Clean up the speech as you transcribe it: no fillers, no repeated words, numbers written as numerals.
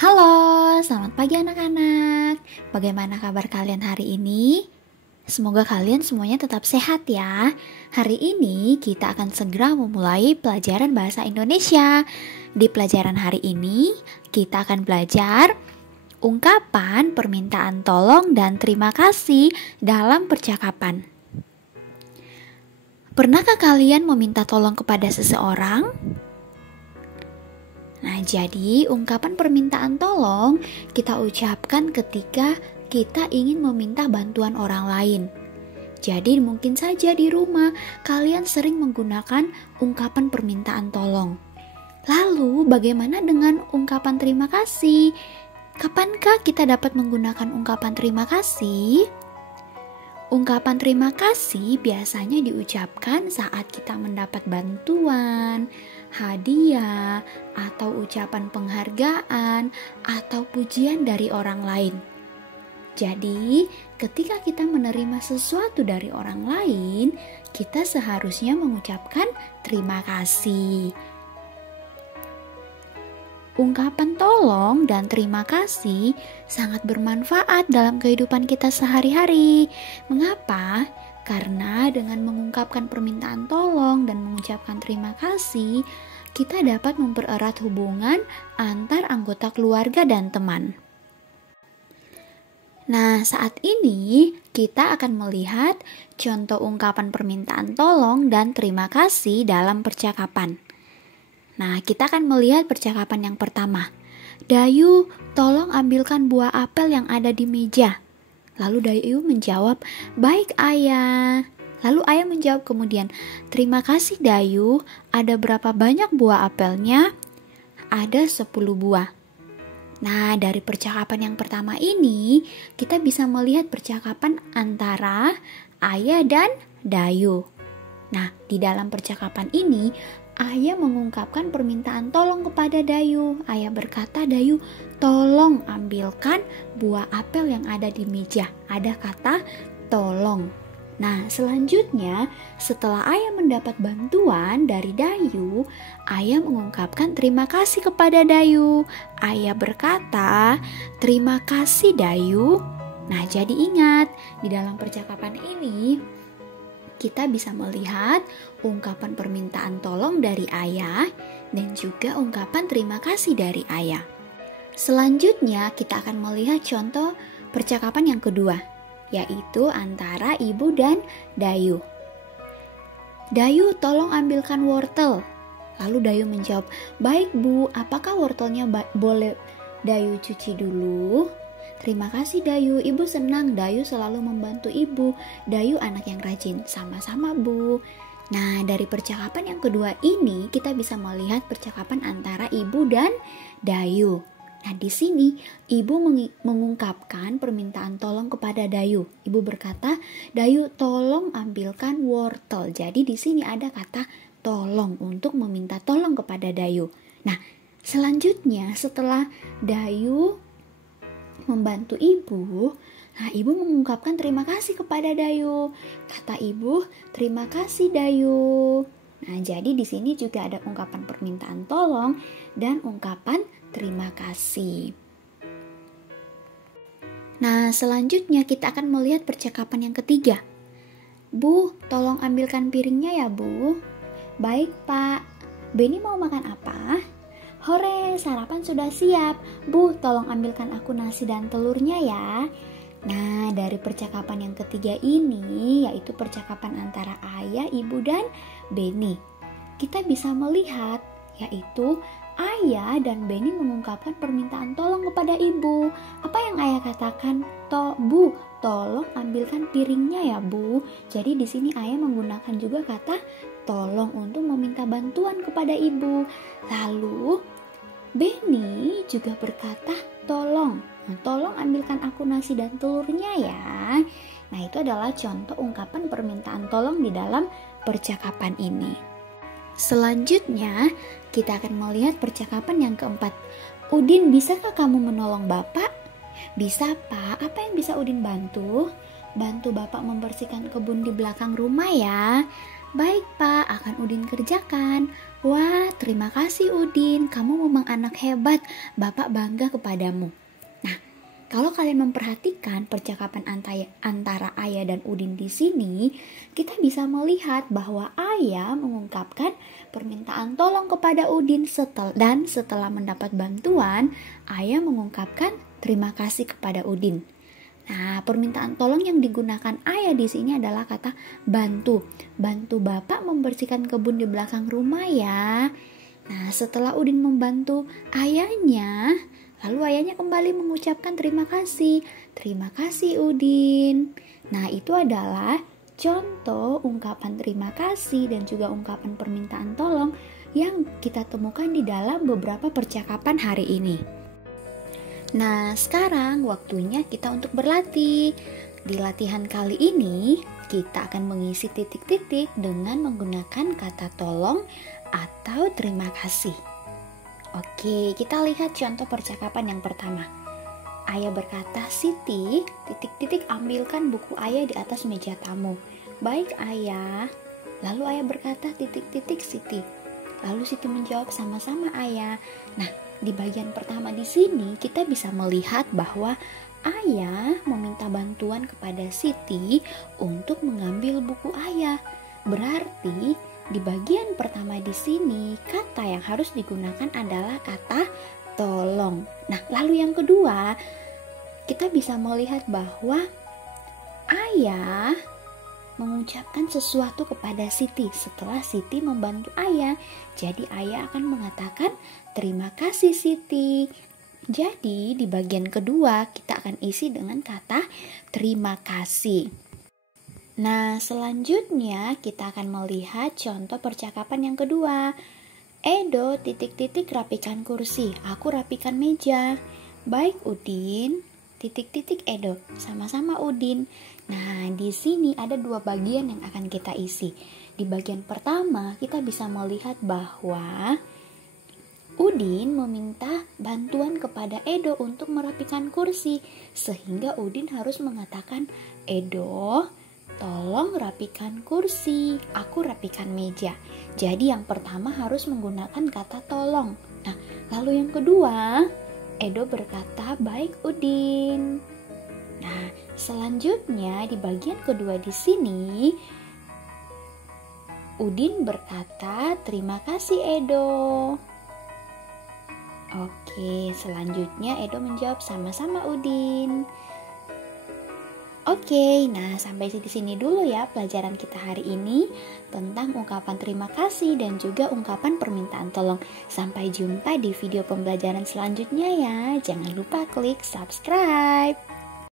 Halo, selamat pagi anak-anak. Bagaimana kabar kalian hari ini? Semoga kalian semuanya tetap sehat ya. Hari ini kita akan segera memulai pelajaran bahasa Indonesia. Di pelajaran hari ini, kita akan belajar ungkapan permintaan tolong dan terima kasih dalam percakapan. Pernahkah kalian meminta tolong kepada seseorang? Nah, jadi ungkapan permintaan tolong kita ucapkan ketika kita ingin meminta bantuan orang lain. Jadi mungkin saja di rumah kalian sering menggunakan ungkapan permintaan tolong. Lalu bagaimana dengan ungkapan terima kasih? Kapankah kita dapat menggunakan ungkapan terima kasih? Ungkapan terima kasih biasanya diucapkan saat kita mendapat bantuan, hadiah, atau ucapan penghargaan, atau pujian dari orang lain. Jadi, ketika kita menerima sesuatu dari orang lain, kita seharusnya mengucapkan terima kasih. Ungkapan tolong dan terima kasih sangat bermanfaat dalam kehidupan kita sehari-hari. Mengapa? Karena dengan mengungkapkan permintaan tolong dan mengucapkan terima kasih, kita dapat mempererat hubungan antar anggota keluarga dan teman. Nah, saat ini kita akan melihat contoh ungkapan permintaan tolong dan terima kasih dalam percakapan. Nah, kita akan melihat percakapan yang pertama. Dayu, tolong ambilkan buah apel yang ada di meja. Lalu Dayu menjawab, baik ayah. Lalu ayah menjawab kemudian, terima kasih Dayu, ada berapa banyak buah apelnya? Ada 10 buah. Nah, dari percakapan yang pertama ini, kita bisa melihat percakapan antara ayah dan Dayu. Nah, di dalam percakapan ini, ayah mengungkapkan permintaan tolong kepada Dayu. Ayah berkata, Dayu, tolong ambilkan buah apel yang ada di meja. Ada kata tolong. Nah, selanjutnya setelah ayah mendapat bantuan dari Dayu, ayah mengungkapkan terima kasih kepada Dayu. Ayah berkata, terima kasih Dayu. Nah, jadi ingat, di dalam percakapan ini kita bisa melihat ungkapan permintaan tolong dari ayah dan juga ungkapan terima kasih dari ayah. Selanjutnya kita akan melihat contoh percakapan yang kedua, yaitu antara ibu dan Dayu. Dayu, tolong ambilkan wortel. Lalu Dayu menjawab, baik bu, apakah wortelnya boleh Dayu cuci dulu? Terima kasih Dayu, ibu senang Dayu selalu membantu ibu. Dayu anak yang rajin, sama-sama bu. Nah, dari percakapan yang kedua ini kita bisa melihat percakapan antara ibu dan Dayu. Nah, di sini ibu mengungkapkan permintaan tolong kepada Dayu. Ibu berkata, Dayu tolong ambilkan wortel. Jadi di sini ada kata tolong untuk meminta tolong kepada Dayu. Nah, selanjutnya setelah Dayu membantu ibu, nah ibu mengungkapkan terima kasih kepada Dayu. Kata ibu, terima kasih Dayu. Nah, jadi di sini juga ada ungkapan permintaan tolong dan ungkapan terima kasih. Nah, selanjutnya kita akan melihat percakapan yang ketiga. Bu, tolong ambilkan piringnya ya bu. Baik pak. Beni mau makan apa? Hore, sarapan sudah siap. Bu, tolong ambilkan aku nasi dan telurnya ya. Nah, dari percakapan yang ketiga ini, yaitu percakapan antara ayah, ibu, dan Beni, kita bisa melihat, yaitu ayah dan Beni mengungkapkan permintaan tolong kepada ibu. Apa yang ayah katakan? Bu, tolong ambilkan piringnya ya bu. Jadi di sini ayah menggunakan juga kata tolong untuk meminta bantuan kepada ibu. Lalu Beni juga berkata tolong ambilkan aku nasi dan telurnya ya. Nah, itu adalah contoh ungkapan permintaan tolong di dalam percakapan ini. Selanjutnya kita akan melihat percakapan yang keempat. Udin, bisakah kamu menolong bapak? Bisa pak, apa yang bisa Udin bantu? Bantu bapak membersihkan kebun di belakang rumah ya. Baik Pak, akan Udin kerjakan. Wah, terima kasih Udin, kamu memang anak hebat, Bapak bangga kepadamu. Nah, kalau kalian memperhatikan percakapan antara Ayah dan Udin di sini, kita bisa melihat bahwa Ayah mengungkapkan permintaan tolong kepada Udin dan setelah mendapat bantuan, Ayah mengungkapkan terima kasih kepada Udin. Nah, permintaan tolong yang digunakan Ayah di sini adalah kata bantu. Bantu Bapak membersihkan kebun di belakang rumah ya. Nah, setelah Udin membantu ayahnya, lalu ayahnya kembali mengucapkan terima kasih. Terima kasih Udin. Nah, itu adalah contoh ungkapan terima kasih dan juga ungkapan permintaan tolong yang kita temukan di dalam beberapa percakapan hari ini. Nah, sekarang waktunya kita untuk berlatih. Di latihan kali ini, kita akan mengisi titik-titik dengan menggunakan kata tolong atau terima kasih. Oke, kita lihat contoh percakapan yang pertama. Ayah berkata, Siti, titik-titik ambilkan buku ayah di atas meja tamu. Baik ayah. Lalu ayah berkata, titik-titik Siti. Lalu Siti menjawab, sama-sama ayah. Nah, di bagian pertama di sini kita bisa melihat bahwa ayah meminta bantuan kepada Siti untuk mengambil buku ayah. Berarti di bagian pertama di sini kata yang harus digunakan adalah kata tolong. Nah, lalu yang kedua, kita bisa melihat bahwa ayah mengucapkan sesuatu kepada Siti setelah Siti membantu ayah. Jadi ayah akan mengatakan terima kasih Siti. Jadi di bagian kedua kita akan isi dengan kata terima kasih. Nah, selanjutnya kita akan melihat contoh percakapan yang kedua. Edo titik-titik rapikan kursi, aku rapikan meja. Baik Udin, titik-titik Edo, sama-sama Udin. Nah, di sini ada dua bagian yang akan kita isi. Di bagian pertama, kita bisa melihat bahwa Udin meminta bantuan kepada Edo untuk merapikan kursi, sehingga Udin harus mengatakan, Edo, tolong rapikan kursi, aku rapikan meja. Jadi yang pertama harus menggunakan kata tolong. Nah, lalu yang kedua, Edo berkata, baik Udin. Nah, selanjutnya di bagian kedua di sini, Udin berkata, terima kasih Edo. Oke, selanjutnya Edo menjawab sama-sama Udin. Oke, nah sampai di sini dulu ya pelajaran kita hari ini tentang ungkapan terima kasih dan juga ungkapan permintaan tolong. Sampai jumpa di video pembelajaran selanjutnya ya. Jangan lupa klik subscribe.